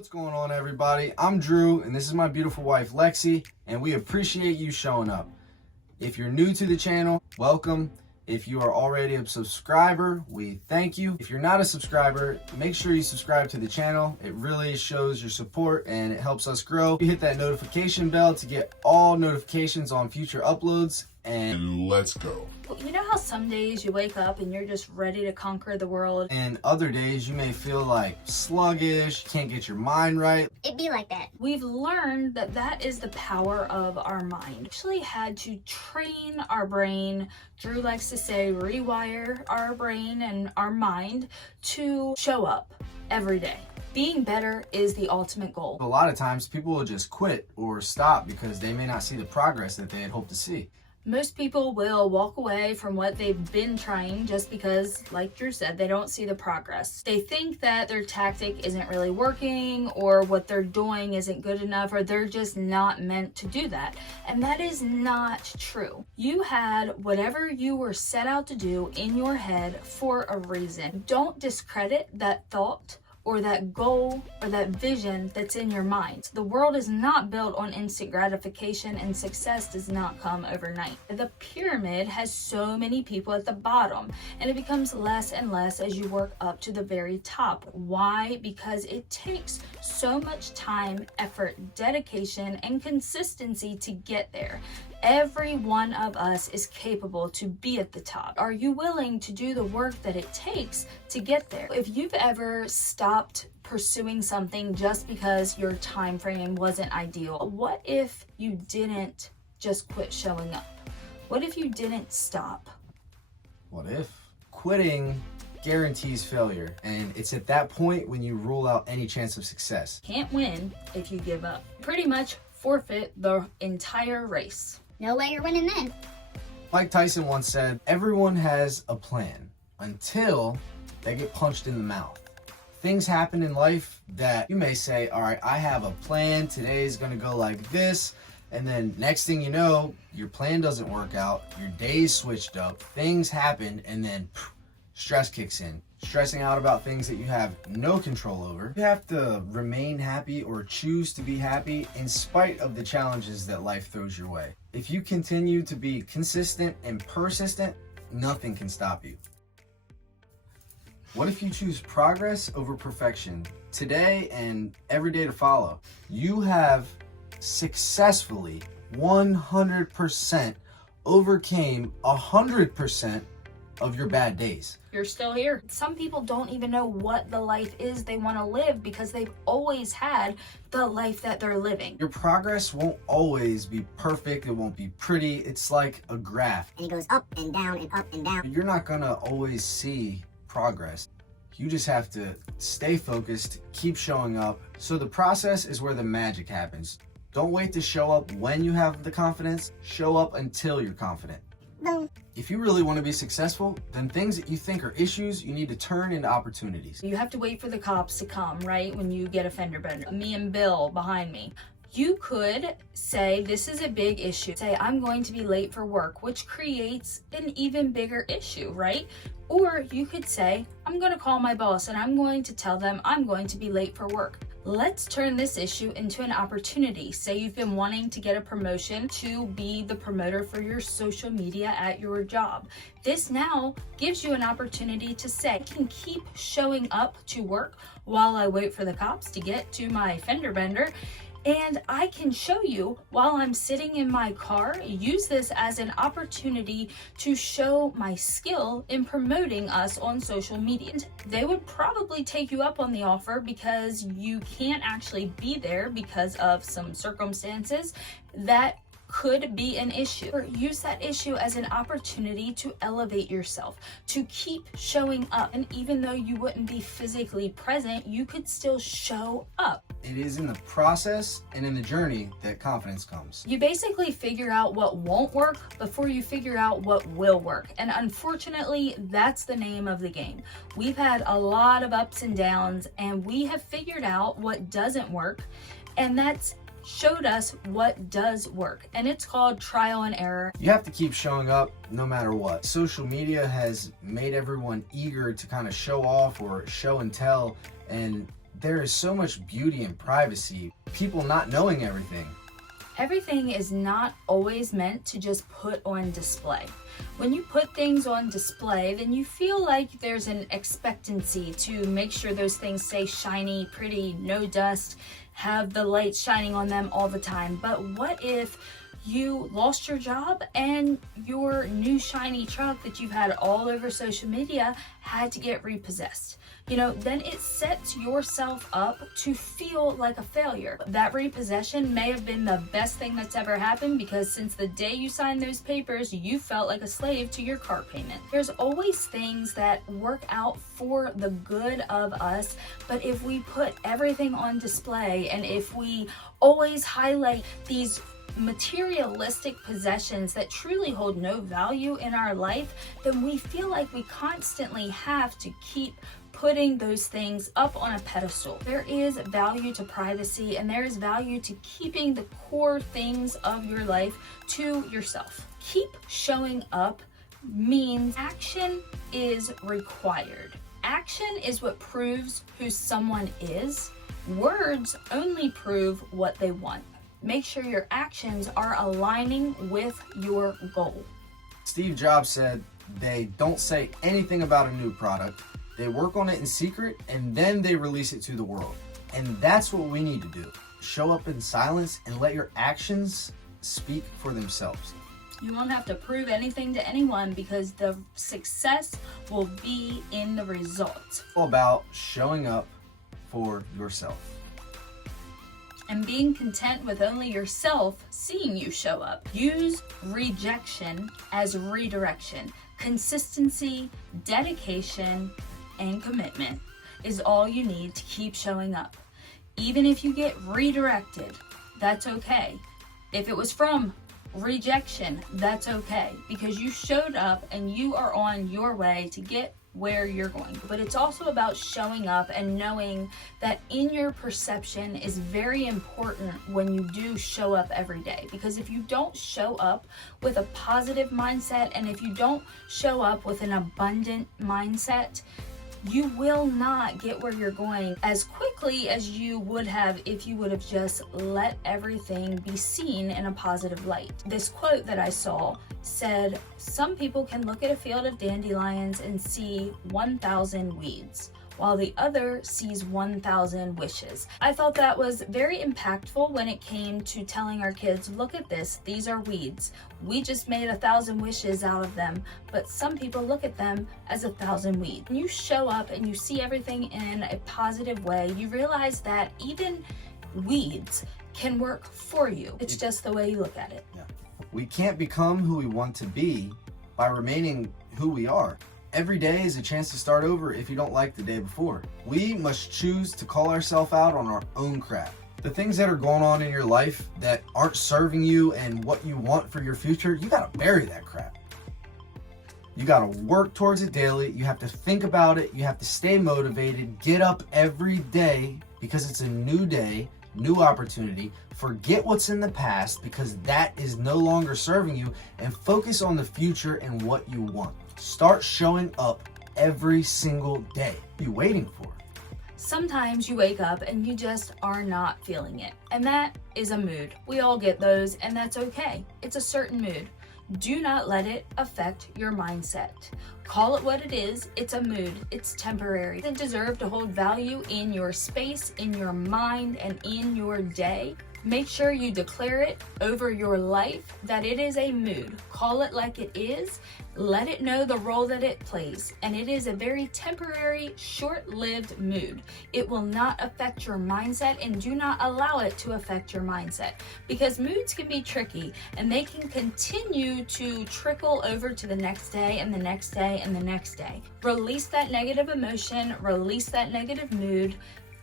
What's going on, everybody? I'm Drew, and this is my beautiful wife, Lexi, and we appreciate you showing up. If you're new to the channel, welcome. If you are already a subscriber, we thank you. If you're not a subscriber, make sure you subscribe to the channel. It really shows your support and it helps us grow. You hit that notification bell to get all notifications on future uploads, and let's go. You know how some days you wake up and you're just ready to conquer the world? And other days you may feel like sluggish, can't get your mind right. It'd be like that. We've learned that that is the power of our mind. We actually had to train our brain, Drew likes to say rewire our brain and our mind to show up every day. Being better is the ultimate goal. A lot of times people will just quit or stop because they may not see the progress that they had hoped to see. Most people will walk away from what they've been trying just because, like Drew said, they don't see the progress. They think that their tactic isn't really working, or what they're doing isn't good enough, or they're just not meant to do that. And that is not true. You had whatever you were set out to do in your head for a reason. Don't discredit that thought or that goal or that vision that's in your mind. The world is not built on instant gratification, and success does not come overnight. The pyramid has so many people at the bottom, and it becomes less and less as you work up to the very top. Why? Because it takes so much time, effort, dedication, and consistency to get there. Every one of us is capable to be at the top. Are you willing to do the work that it takes to get there? If you've ever stopped pursuing something just because your time frame wasn't ideal, what if you didn't just quit showing up? What if you didn't stop? What if? Quitting guarantees failure, and it's at that point when you rule out any chance of success. Can't win if you give up. Pretty much forfeit the entire race. No way you're winning then. Mike Tyson once said, everyone has a plan until they get punched in the mouth. Things happen in life that you may say, all right, I have a plan. Today is going to go like this. And then next thing you know, your plan doesn't work out. Your day's switched up. Things happen, and then stress kicks in. Stressing out about things that you have no control over. You have to remain happy or choose to be happy in spite of the challenges that life throws your way. If you continue to be consistent and persistent, nothing can stop you. What if you choose progress over perfection today and every day to follow? You have successfully 100% overcame 100% of your bad days. You're still here. Some people don't even know what the life is they want to live because they've always had the life that they're living. Your progress won't always be perfect. It won't be pretty. It's like a graph. And it goes up and down and up and down. You're not gonna always see progress. You just have to stay focused, keep showing up. So the process is where the magic happens. Don't wait to show up when you have the confidence. Show up until you're confident. Boom. If you really want to be successful, then things that you think are issues, you need to turn into opportunities. You have to wait for the cops to come, right? When you get a fender bender. Me and Bill behind me. You could say, this is a big issue. Say, I'm going to be late for work, which creates an even bigger issue, right? Or you could say, I'm going to call my boss and I'm going to tell them I'm going to be late for work. Let's turn this issue into an opportunity. Say you've been wanting to get a promotion to be the promoter for your social media at your job. This now gives you an opportunity to say, I can keep showing up to work while I wait for the cops to get to my fender bender. And I can show you while I'm sitting in my car, use this as an opportunity to show my skill in promoting us on social media. They would probably take you up on the offer because you can't actually be there because of some circumstances that could be an issue. Or use that issue as an opportunity to elevate yourself, to keep showing up. And even though you wouldn't be physically present, you could still show up. It is in the process and in the journey that confidence comes. You basically figure out what won't work before you figure out what will work. And unfortunately, that's the name of the game. We've had a lot of ups and downs, and we have figured out what doesn't work, and that's showed us what does work, and it's called trial and error. You have to keep showing up no matter what. Social media has made everyone eager to kind of show off or show and tell, and There is so much beauty in privacy, people not knowing everything. Everything is not always meant to just put on display. When you put things on display, then you feel like there's an expectancy to make sure those things stay shiny, pretty, no dust, have the light shining on them all the time. But what if you lost your job and your new shiny truck that you've had all over social media had to get repossessed? Then it sets yourself up to feel like a failure. That repossession may have been the best thing that's ever happened, because since the day you signed those papers, you felt like a slave to your car payment. There's always things that work out for the good of us, but if we put everything on display and if we always highlight these materialistic possessions that truly hold no value in our life, then we feel like we constantly have to keep putting those things up on a pedestal. There is value to privacy, and there is value to keeping the core things of your life to yourself. Keep showing up means action is required. Action is what proves who someone is. Words only prove what they want. Make sure your actions are aligning with your goal. Steve Jobs said they don't say anything about a new product. They work on it in secret and then they release it to the world. And that's what we need to do. Show up in silence and let your actions speak for themselves. You won't have to prove anything to anyone, because the success will be in the results. All about showing up for yourself. And being content with only yourself seeing you show up. Use rejection as redirection. Consistency, dedication, and commitment is all you need to keep showing up. Even if you get redirected, that's okay. If it was from rejection, that's okay, because you showed up and you are on your way to get where you're going. But it's also about showing up and knowing that in your perception is very important when you do show up every day. Because if you don't show up with a positive mindset, and if you don't show up with an abundant mindset, you will not get where you're going as quickly as you would have if you would have just let everything be seen in a positive light. This quote that I saw said, "Some people can look at a field of dandelions and see 1,000 weeds, while the other sees 1,000 wishes." I thought that was very impactful when it came to telling our kids, look at this, these are weeds. We just made 1,000 wishes out of them, but some people look at them as 1,000 weeds. When you show up and you see everything in a positive way, you realize that even weeds can work for you. It's just the way you look at it. Yeah. We can't become who we want to be by remaining who we are. Every day is a chance to start over if you don't like the day before. We must choose to call ourselves out on our own crap. The things that are going on in your life that aren't serving you and what you want for your future, you gotta bury that crap. You gotta work towards it daily. You have to think about it. You have to stay motivated. Get up every day because it's a new day, new opportunity. Forget what's in the past because that is no longer serving you, and focus on the future and what you want. Start showing up every single day. What are you waiting for? Sometimes you wake up and you just are not feeling it. And that is a mood. We all get those, and that's okay. It's a certain mood. Do not let it affect your mindset. Call it what it is. It's a mood. It's temporary. It doesn't deserve to hold value in your space, in your mind, and in your day. Make sure you declare it over your life that it is a mood. Call it like it is. Let it know the role that it plays. And it is a very temporary, short-lived mood. It will not affect your mindset, and do not allow it to affect your mindset, because moods can be tricky and they can continue to trickle over to the next day and the next day and the next day. Release that negative emotion, release that negative mood.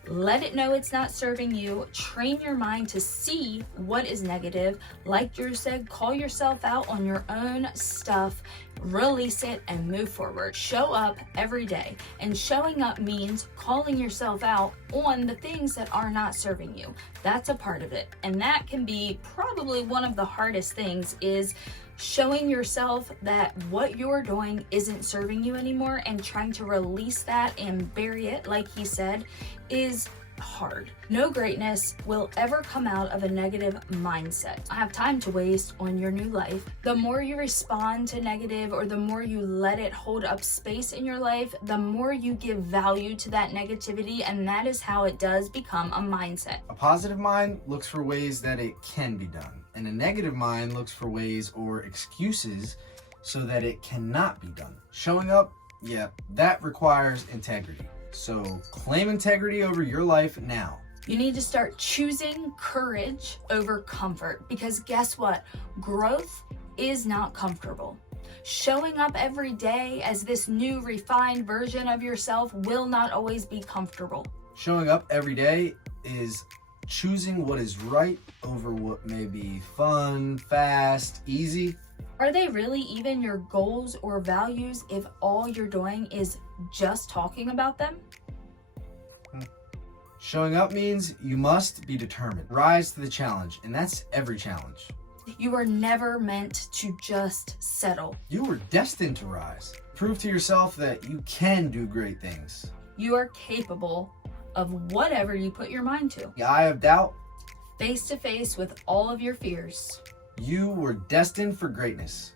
Let it know it's not serving you. Train your mind to see what is negative. Like Drew said, call yourself out on your own stuff, release it, and move forward. Show up every day. And showing up means calling yourself out on the things that are not serving you. That's a part of it. And that can be probably one of the hardest things, is showing yourself that what you're doing isn't serving you anymore, and trying to release that and bury it, like he said, is hard. No greatness will ever come out of a negative mindset. I have time to waste on your new life. The more you respond to negative, or the more you let it hold up space in your life, the more you give value to that negativity, and that is how it does become a mindset. A positive mind looks for ways that it can be done, and a negative mind looks for ways or excuses so that it cannot be done. Showing up, yeah, that requires integrity. So claim integrity over your life now. You need to start choosing courage over comfort, because guess what? Growth is not comfortable. Showing up every day as this new refined version of yourself will not always be comfortable. Showing up every day is choosing what is right over what may be fun, fast, easy. Are they really even your goals or values if all you're doing is just talking about them? Showing up means you must be determined. Rise to the challenge, and that's every challenge. You were never meant to just settle. You were destined to rise. Prove to yourself that you can do great things. You are capable of whatever you put your mind to. The eye of doubt, Face to face with all of your fears. you were destined for greatness.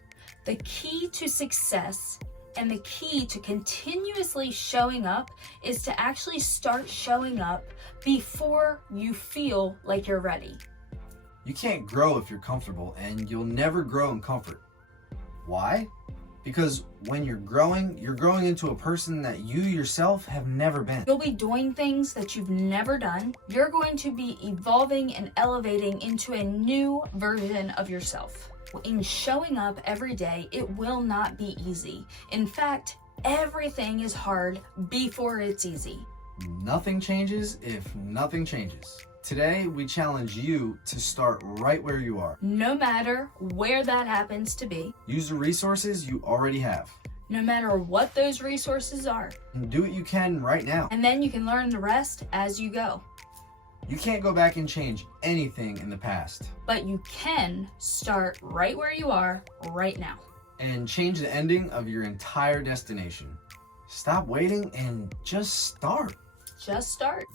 The key to success and the key to continuously showing up is to actually start showing up before you feel like you're ready. You can't grow if you're comfortable, and you'll never grow in comfort. Why? Because when you're growing into a person that you yourself have never been. You'll be doing things that you've never done. You're going to be evolving and elevating into a new version of yourself. In showing up every day, it will not be easy. In fact, everything is hard before it's easy. Nothing changes if nothing changes. Today, we challenge you to start right where you are. No matter where that happens to be, Use the resources you already have. no matter what those resources are, And do what you can right now. and then you can learn the rest as you go. You can't go back and change anything in the past. But you can start right where you are right now. And change the ending of your entire destination. Stop waiting and just start. Just start.